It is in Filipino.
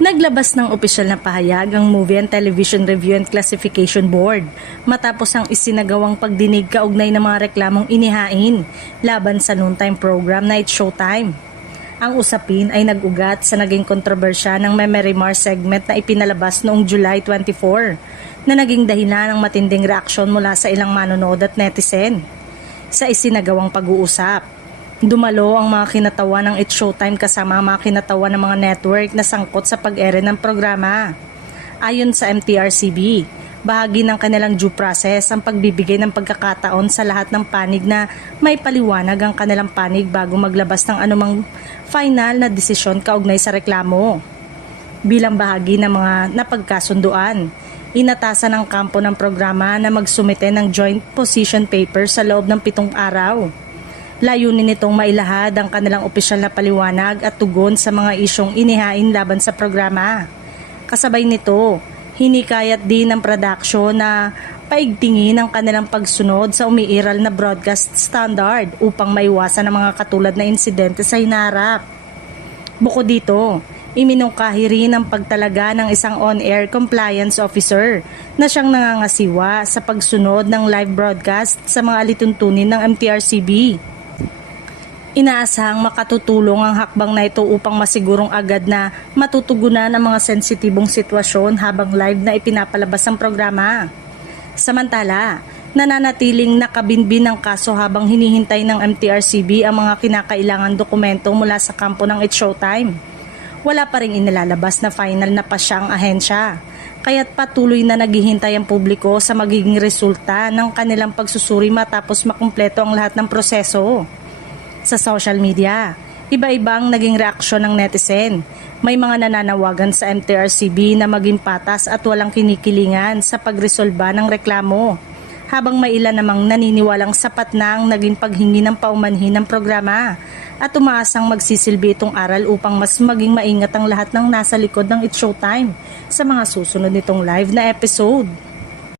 Naglabas ng opisyal na pahayag ang Movie and Television Review and Classification Board matapos ang isinagawang pagdinig kaugnay ng mga reklamong inihain laban sa noontime program na It's Showtime. Ang usapin ay nag-ugat sa naging kontrobersya ng Memory Mar segment na ipinalabas noong July 24 na naging dahilan ng matinding reaksyon mula sa ilang manonood at netizen. Sa isinagawang pag-uusap, dumalo ang mga kinatawan ng It's Showtime kasama ang mga kinatawan ng mga network na sangkot sa pag-ere ng programa. Ayon sa MTRCB, bahagi ng kanilang due process ang pagbibigay ng pagkakataon sa lahat ng panig na may paliwanag ang kanilang panig bago maglabas ng anumang final na desisyon kaugnay sa reklamo. Bilang bahagi ng mga napagkasunduan, inatasan ng kampo ng programa na magsumite ng joint position paper sa loob ng 7 araw. Layunin nitong mailahad ang kanilang opisyal na paliwanag at tugon sa mga isyong inihain laban sa programa. Kasabay nito, hinikayat din ng production na paigtingin ang kanilang pagsunod sa umiiral na broadcast standard upang maiwasan ang mga katulad na insidente sa hinarap. Bukod dito, iminungkahi rin ang pagtalaga ng isang on-air compliance officer na siyang nangangasiwa sa pagsunod ng live broadcast sa mga alituntunin ng MTRCB. Inaasahang makatutulong ang hakbang na ito upang masigurong agad na matutugunan ang mga sensitibong sitwasyon habang live na ipinapalabas ang programa. Samantala, nananatiling nakabinbin ang kaso habang hinihintay ng MTRCB ang mga kinakailangan dokumento mula sa kampo ng It's Showtime. Wala pa ring inilalabas na final na pasya ang ahensya, kaya't patuloy na naghihintay ang publiko sa magiging resulta ng kanilang pagsusuri matapos makumpleto ang lahat ng proseso. Sa social media, iba-ibang naging reaksyon ng netizen. May mga nananawagan sa MTRCB na maging patas at walang kinikilingan sa pagresolba ng reklamo, habang may ilan namang naniniwalang sapat na ang naging paghingi ng paumanhin ng programa at umaasang magsisilbi itong aral upang mas maging maingat ang lahat ng nasa likod ng It's Showtime sa mga susunod nitong live na episode.